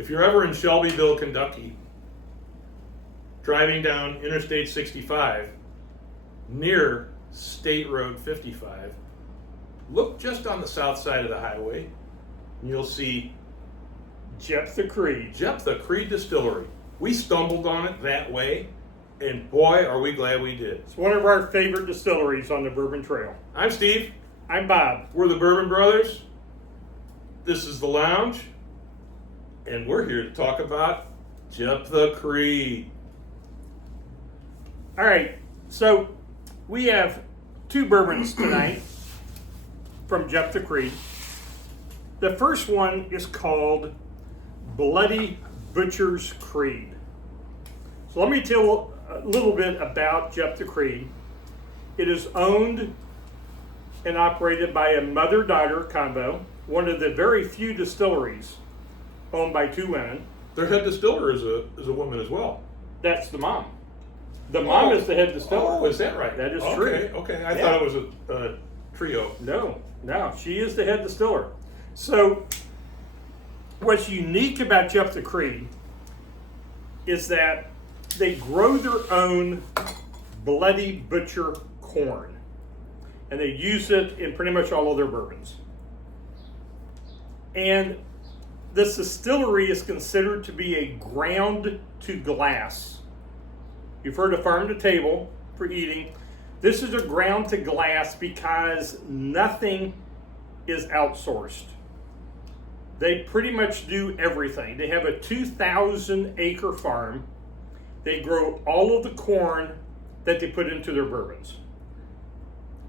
If you're ever in Shelbyville, Kentucky, driving down Interstate 65 near State Road 55, look just on the south side of the highway, and you'll see Jeptha Creed. Jeptha Creed Distillery. We stumbled on it that way, and boy, are we glad we did. It's one of our favorite distilleries on the Bourbon Trail. I'm Steve. I'm Bob. We're the Bourbon Brothers. This is the Lounge, and we're here to talk about Jeptha Creed. All right, so we have two bourbons tonight from Jeptha Creed. The first one is called Bloody Butcher's Creed. So let me tell a little bit about Jeptha Creed. It is owned and operated by a mother-daughter combo, one of the very few distilleries owned by two women. Their head distiller is a woman as well. That's the mom. The mom is the head distiller. Oh, is that right? That is okay, true. Okay, I thought it was a trio. No, she is the head distiller. So, what's unique about Jeptha Creed is that they grow their own Bloody Butcher corn, and they use it in pretty much all of their bourbons. And this distillery is considered to be a ground to glass. You've heard of farm to table for eating. This is a ground to glass because nothing is outsourced. They pretty much do everything. They have a 2,000 acre farm. They grow all of the corn that they put into their bourbons.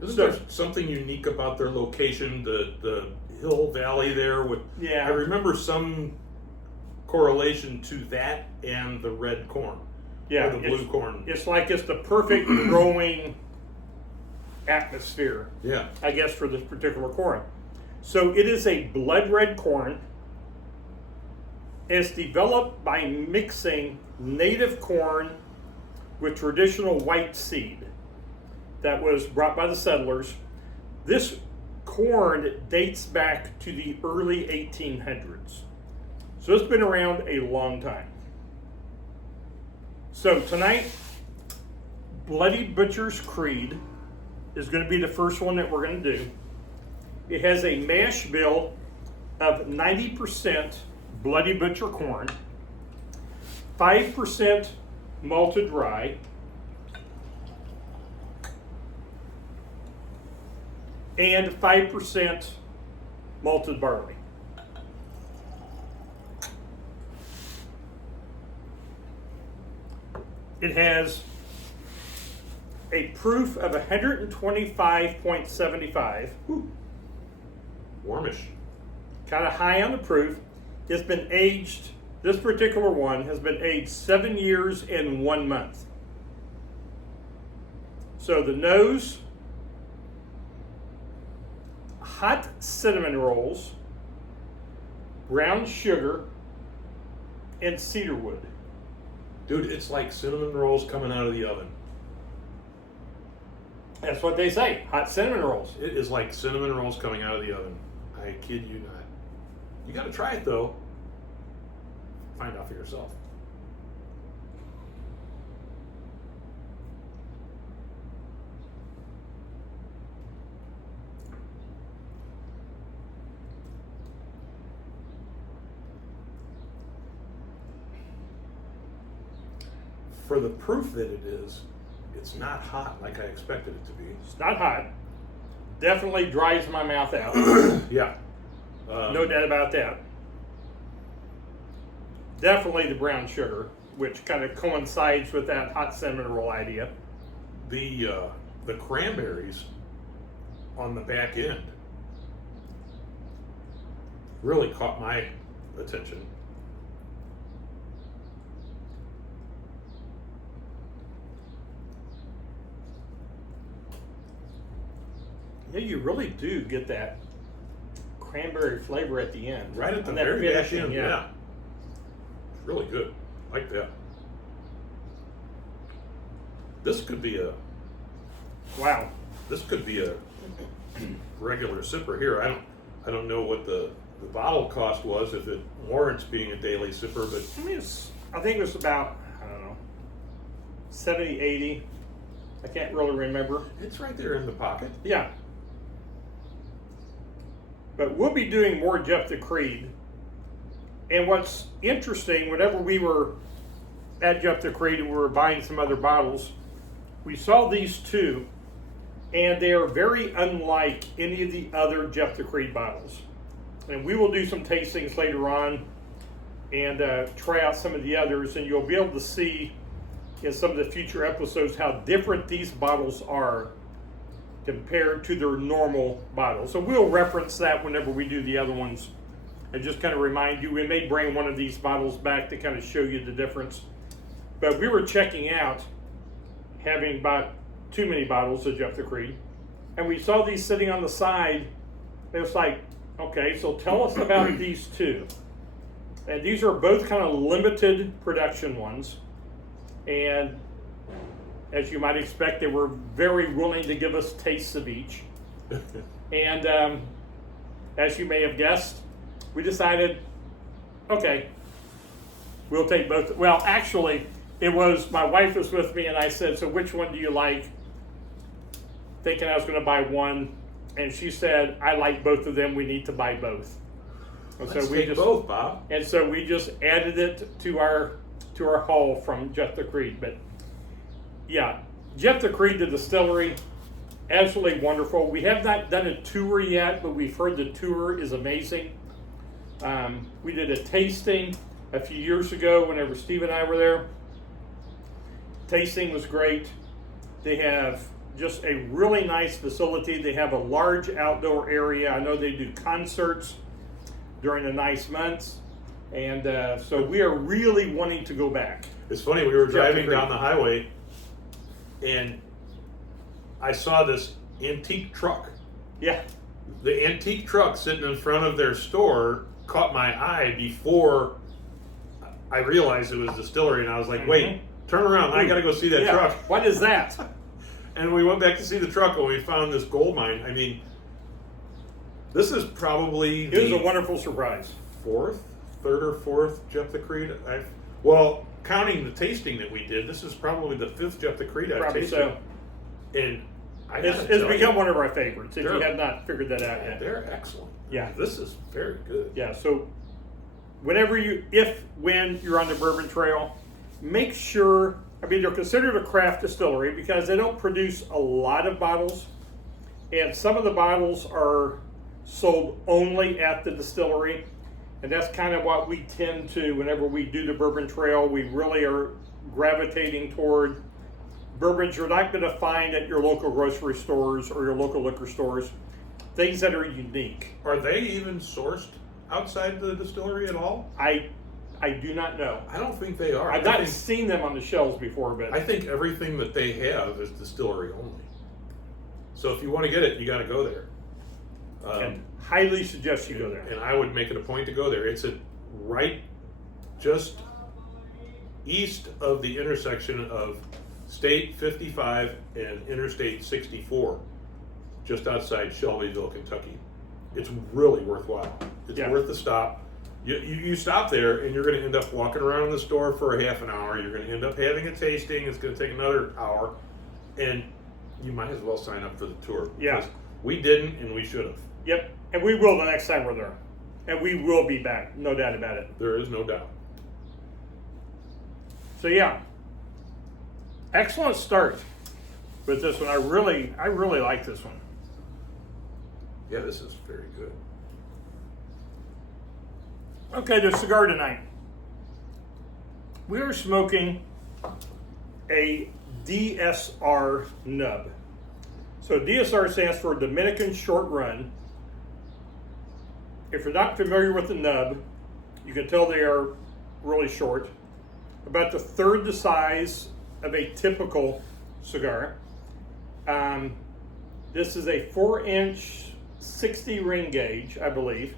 Isn't there something unique about their location, the hill valley there? I remember some correlation to that and the red corn. Yeah, or the blue corn. It's like it's the perfect growing atmosphere, Yeah. I guess, for this particular corn. So it is a blood red corn. It's developed by mixing native corn with traditional white seed that was brought by the settlers. This corn dates back to the early 1800s. So it's been around a long time. So tonight, Bloody Butcher's Creed is going to be the first one that we're going to do. It has a mash bill of 90% Bloody Butcher corn, 5% malted rye, and 5% malted barley. It has a proof of 125.75. Warmish. Kind of high on the proof. It's been aged, this particular one has been aged 7 years and 1 month. So the nose, hot cinnamon rolls, brown sugar, and cedarwood. Dude, it's like cinnamon rolls coming out of the oven. That's what they say, hot cinnamon rolls. It is like cinnamon rolls coming out of the oven. I kid you not. You got to try it though. Find out for yourself. For the proof that it is, it's not hot like I expected it to be. It's not hot. Definitely dries my mouth out. Yeah. No doubt about that. Definitely the brown sugar, which kind of coincides with that hot cinnamon roll idea. The cranberries on the back end really caught my attention. Yeah, you really do get that cranberry flavor at the end. Right at the On that very back finishing, end, yeah. It's really good. Like that. This could be a Wow. this could be a regular sipper here. I don't know what the the bottle cost was, if it warrants being a daily sipper, but I think it was about, I don't know, 70, 80. I can't really remember. it's right there in the pocket. Yeah. But we'll be doing more Jeptha Creed. And what's interesting, whenever we were at Jeptha Creed and we were buying some other bottles, we saw these two, and they are very unlike any of the other Jeptha Creed bottles. And we will do some tastings later on and try out some of the others, and you'll be able to see in some of the future episodes how different these bottles are compared to their normal bottles. So we'll reference that whenever we do the other ones, and just kind of remind you, we may bring one of these bottles back to kind of show you the difference. But we were checking out, having bought too many bottles of Jeptha Creed, and we saw these sitting on the side. It was like, okay, so tell us about these two. And these are both kind of limited production ones. And as you might expect, they were very willing to give us tastes of each. And as you may have guessed, we decided, okay, we'll take both. Well, actually, it was, my wife was with me, and I said, so which one do you like? Thinking I was going to buy one. And she said, I like both of them. We need to buy both. And Let's take both, Bob. And so we just added it to our haul from Jeptha Creed. But yeah, Jeptha Creed, the distillery, absolutely wonderful. We have not done a tour yet, but we've heard the tour is amazing. We did a tasting a few years ago whenever Steve and I were there. Tasting was great. They have just a really nice facility. They have a large outdoor area. I know they do concerts during the nice months. And so we are really wanting to go back. It's funny, we were driving down the highway and I saw this antique truck. Yeah. The antique truck sitting in front of their store caught my eye before I realized it was a distillery, and I was like, wait, turn around, I gotta go see that truck. What is that? And we went back to see the truck and we found this gold mine. I mean, this is probably It was a wonderful surprise. third or fourth Jeptha Creed. Well, counting the tasting that we did, this is probably the fifth Jeptha Creed I've Probably tasted. so. And It's become one of our favorites, if you have not figured that out yet. They're excellent. Yeah. This is very good. Yeah, so when you're on the bourbon trail, make sure, they're considered a craft distillery because they don't produce a lot of bottles, and some of the bottles are sold only at the distillery, and that's kind of what we tend to, whenever we do the bourbon trail, we really are gravitating toward bourbons you're not going to find at your local grocery stores or your local liquor stores, things that are unique. Are they even sourced outside the distillery at all? I do not know. I don't think they are. I've not seen them on the shelves before, but I think everything that they have is distillery only. So if you want to get it, you got to go there. And highly suggest you go there. And I would make it a point to go there. It's right just east of the intersection of State 55 and Interstate 64, just outside Shelbyville, Kentucky. It's really worthwhile. It's worth the stop. You stop there and you're going to end up walking around the store for a half an hour. You're going to end up having a tasting. It's going to take another hour. And you might as well sign up for the tour. Yeah. We didn't, and we should have. Yep. And we will the next time we're there. And we will be back. No doubt about it. There is no doubt. So yeah. Excellent start with this one. I really like this one. Yeah, this is very good. Okay, the cigar tonight. We are smoking a DSR nub. So DSR stands for Dominican Short Run. If you're not familiar with the nub, you can tell they are really short, about the third the size of a typical cigar. This is a 4-inch 60 ring gauge, I believe.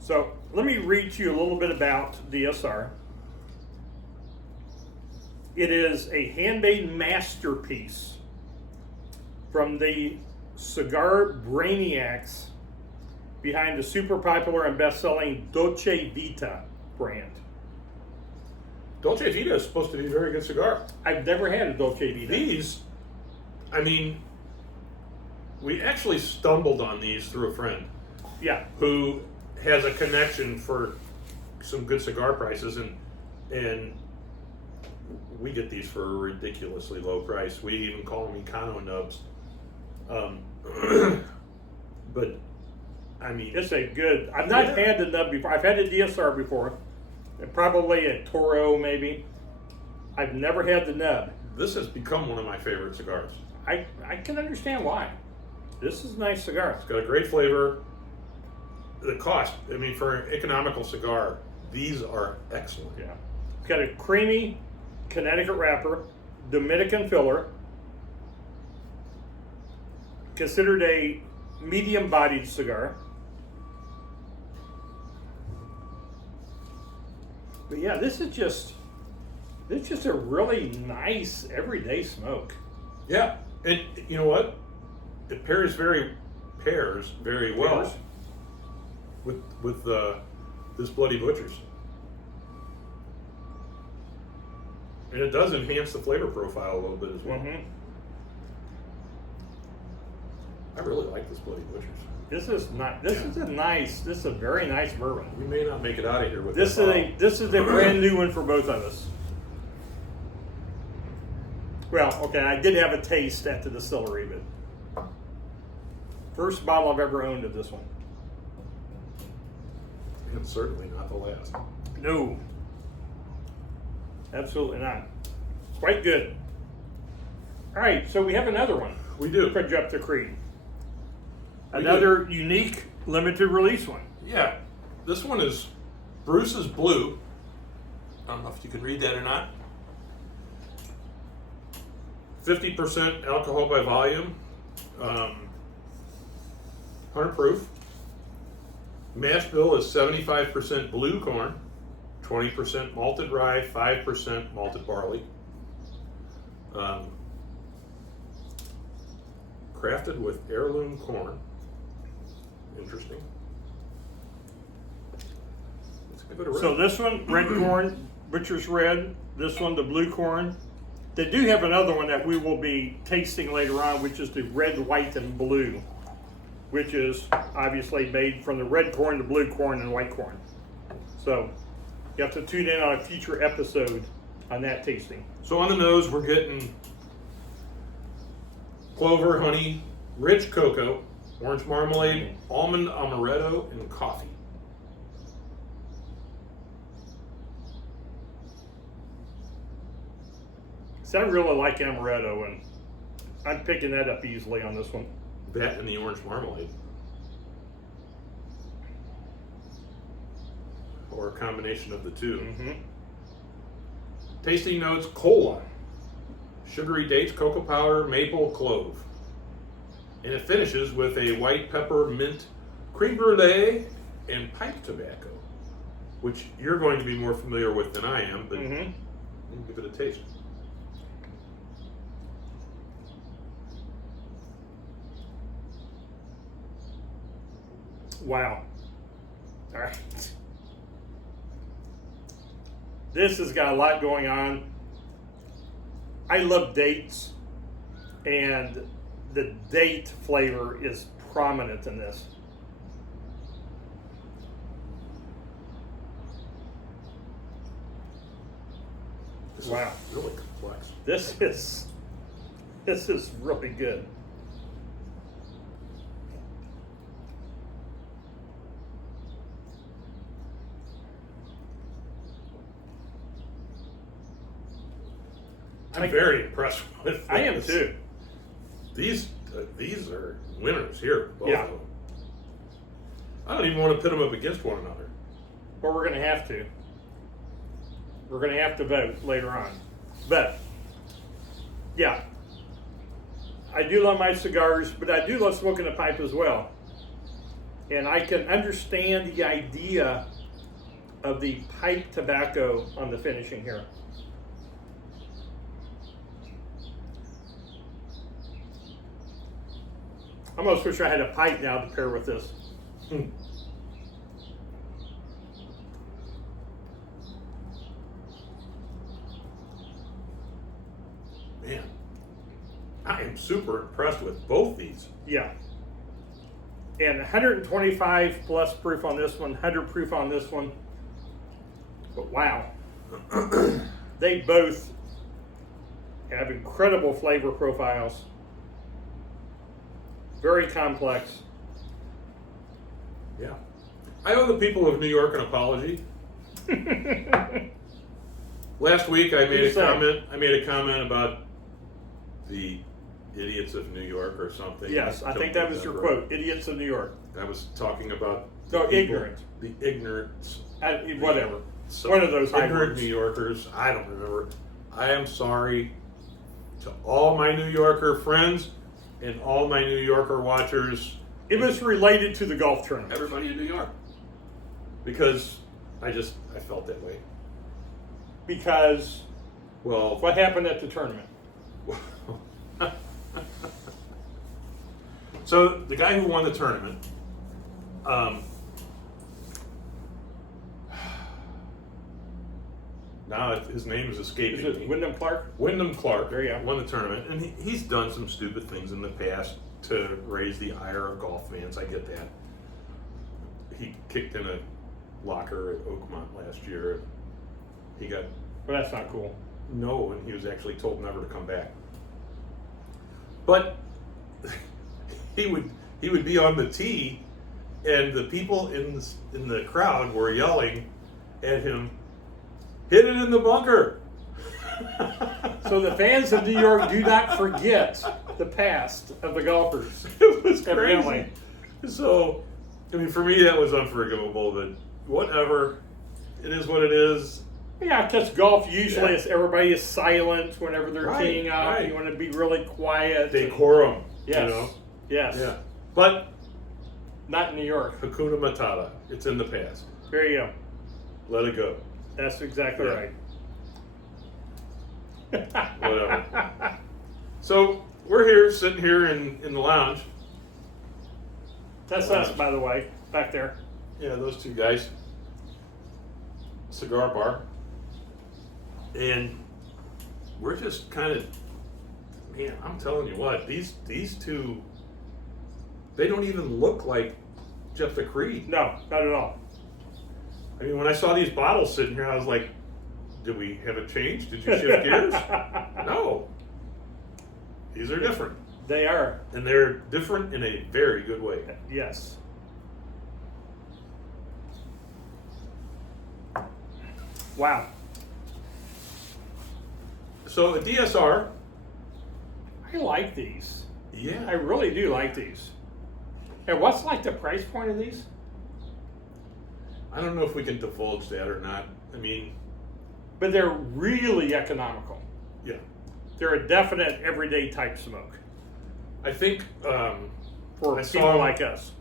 So let me read to you a little bit about DSR. It is a handmade masterpiece from the cigar brainiacs behind the super popular and best-selling Dolce Vita brand. Dolce Vita is supposed to be a very good cigar. I've never had a Dolce Vita. These, I mean, we actually stumbled on these through a friend. Yeah. Who has a connection for some good cigar prices, and we get these for a ridiculously low price. We even call them Econo nubs. But I mean, it's a good. I've not had the nub before. I've had the DSR before, and probably a Toro maybe. I've never had the nub. This has become one of my favorite cigars. I can understand why. This is a nice cigar. It's got a great flavor. The cost, I mean, for an economical cigar, these are excellent. Yeah. It's got a creamy Connecticut wrapper, Dominican filler, considered a medium-bodied cigar. But yeah, this is just a really nice everyday smoke. Yeah, and you know what? It pairs very well with this Bloody Butcher's, and it does enhance the flavor profile a little bit as well. Mm-hmm. I really like this Bloody Butcher's. This is not. This is a very nice bourbon. We may not make it out of here with this. This is a brand new one for both of us. Well, okay, I did have a taste at the distillery, but first bottle I've ever owned of this one. And certainly not the last. No, absolutely not. Quite good. All right, so we have another one. We do. For Jeptha Creed. Another unique limited release one. Yeah, this one is Bruce's Blue. I don't know if you can read that or not. 50% alcohol by volume, 100 proof. Mashbill is 75% blue corn, 20% malted rye, 5% malted barley. Crafted with heirloom corn. Interesting. Let's give it a So this one, red corn, butcher's red. This one, the blue corn. They do have another one that we will be tasting later on, which is the red, white, and blue, which is obviously made from the red corn, the blue corn, and white corn. So you have to tune in on a future episode on that tasting. So on the nose, we're getting clover, honey, rich cocoa, orange marmalade, almond, amaretto, and coffee. So I really like amaretto, and I'm picking that up easily on this one. That and the orange marmalade. Or a combination of the two. Mm-hmm. Tasting notes, cola, sugary dates, cocoa powder, maple, clove. And it finishes with a white pepper, mint, creme brulee, and pipe tobacco, which you're going to be more familiar with than I am, but give it a taste. Wow. All right. This has got a lot going on. I love dates, and the date flavor is prominent in this. This wow. is really complex. This is really good. I'm very impressed with this. I am too. These are winners here, both Yeah. of them. I don't even want to pit them up against one another. But we're going to have to. We're going to have to vote later on. But, yeah. I do love my cigars, but I do love smoking a pipe as well. And I can understand the idea of the pipe tobacco on the finishing here. I almost wish I had a pipe now to pair with this. Mm. Man, I am super impressed with both these. Yeah. And 125 plus proof on this one, 100 proof on this one. But wow. They both have incredible flavor profiles. Very complex. Yeah. I owe the people of New York an apology. Last week I made a comment. I made a comment about the idiots of New York or something. Yes, I think that was your quote. Idiots of New York. I was talking about ignorant. The ignorance. Whatever. So one of those ignorant New Yorkers. I don't remember. I am sorry to all my New Yorker friends and all my New Yorker watchers. It was related to the golf tournament. Everybody in New York. Because I felt that way. Because, well, what happened at the tournament? So the guy who won the tournament, now his name is escaping me. Is it Wyndham Clark? Wyndham Clark. There you go. Won the tournament, and he's done some stupid things in the past to raise the ire of golf fans. I get that. He kicked in a locker at Oakmont last year. He got. Well, that's not cool. No, and he was actually told never to come back. But he would be on the tee, and the people in the crowd were yelling at him, "Hit it in the bunker!" So the fans of New York do not forget the past of the golfers. It was crazy. Evidently. So, I mean, for me that was unforgivable, but whatever. It is what it is. Yeah, because golf usually is everybody is silent whenever they're teeing off. Right. You want to be really quiet. Decorum. Yes. You know? Yes. Yeah. But not in New York. Hakuna Matata. It's in the past. There you go. Let it go. That's exactly right. Whatever. So we're here, sitting here in the lounge. That's us, by the way, back there. Yeah, those two guys. Cigar bar. And we're just kind of, man, I'm telling you what, these two, they don't even look like Jeptha Creed. No, not at all. I mean, when I saw these bottles sitting here, I was like, did we have a change? Did you shift gears? No. These are different. They are. And they're different in a very good way. Yes. Wow. So a DSR. I like these. Yeah. I really do like these. And what's like the price point of these? I don't know if we can divulge that or not. I mean, but they're really economical. Yeah. They're a definite everyday type smoke. I think for people like us.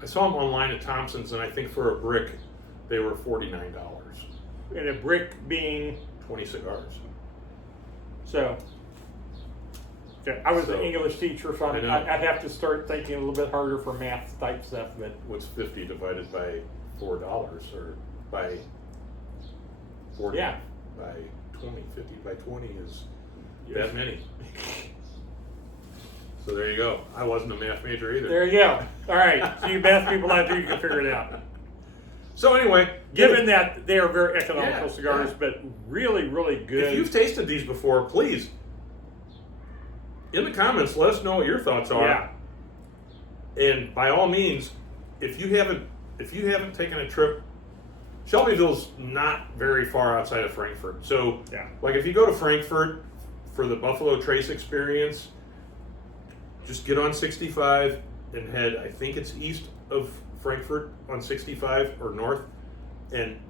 I saw them online at Thompson's, and I think for a brick, they were $49. And a brick being 20 cigars. So, okay, I was an English teacher, so I'd have to start thinking a little bit harder for math type stuff. But what's 50 divided by $4 or by 40? Yeah. By 20. 50 by 20 is that many. So there you go. I wasn't a math major either. There you go. All right. So you math people out there, you can figure it out. So anyway, given that they are very economical cigars, but really, really good. If you've tasted these before, please, in the comments, let us know what your thoughts are. Yeah. And by all means, if you haven't taken a trip, Shelbyville's not very far outside of Frankfurt. So, like if you go to Frankfurt for the Buffalo Trace experience, just get on 65 and head, I think it's east of Frankfurt on 65 or north, and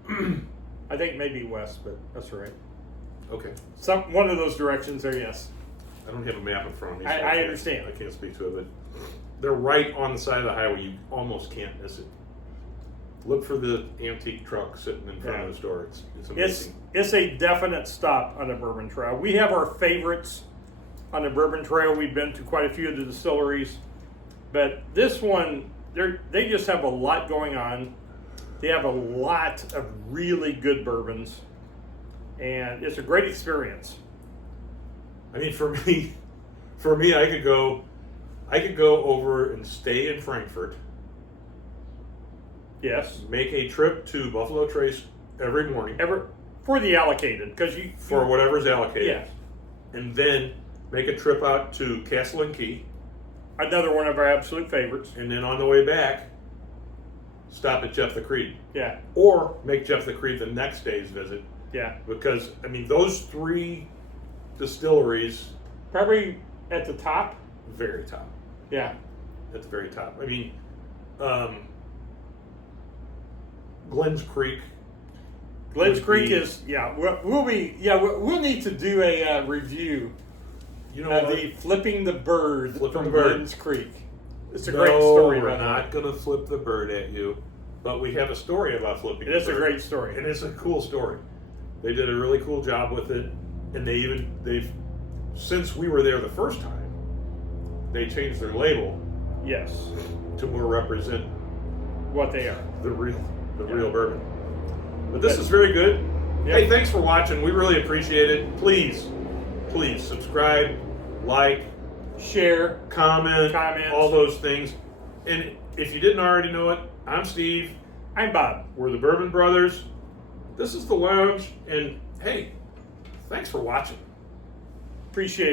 I think maybe west, but that's right. Okay. One of those directions there, yes. I don't have a map in front of me. So I understand. I can't speak to it, but they're right on the side of the highway. You almost can't miss it. Look for the antique truck sitting in front of the store. It's amazing. It's a definite stop on the Bourbon Trail. We have our favorites on the Bourbon Trail. We've been to quite a few of the distilleries, but this one they just have a lot going on. They have a lot of really good bourbons, and it's a great experience. I mean, for me, I could go over and stay in Frankfurt. Yes. Make a trip to Buffalo Trace every morning. For the allocated, because for whatever's allocated. Yes. And then make a trip out to Castle and Key. Another one of our absolute favorites. And then on the way back, stop at Jeptha Creed. Yeah. Or make Jeptha Creed the next day's visit. Yeah. Because, I mean, those 3 distilleries. Probably at the top. Very top. Yeah. At the very top. I mean, Glens Creek. Glens Creek is, we'll need to do a review. You know, the Flipping the Bird from Glens Creek. It's a no, great story. We're not going to flip the bird at you, but we have a story about flipping. It's a great story, and it's a cool story. They did a really cool job with it, and they've since we were there the first time, they changed their label. Yes. To more represent what they are, the real bourbon. But this is very good. Yep. Hey, thanks for watching. We really appreciate it. Please subscribe, like, share, comment, all those things. And if you didn't already know it, I'm Steve. I'm Bob. We're the Bourbon Brothers. This is the Lounge. And hey, thanks for watching. Appreciate it.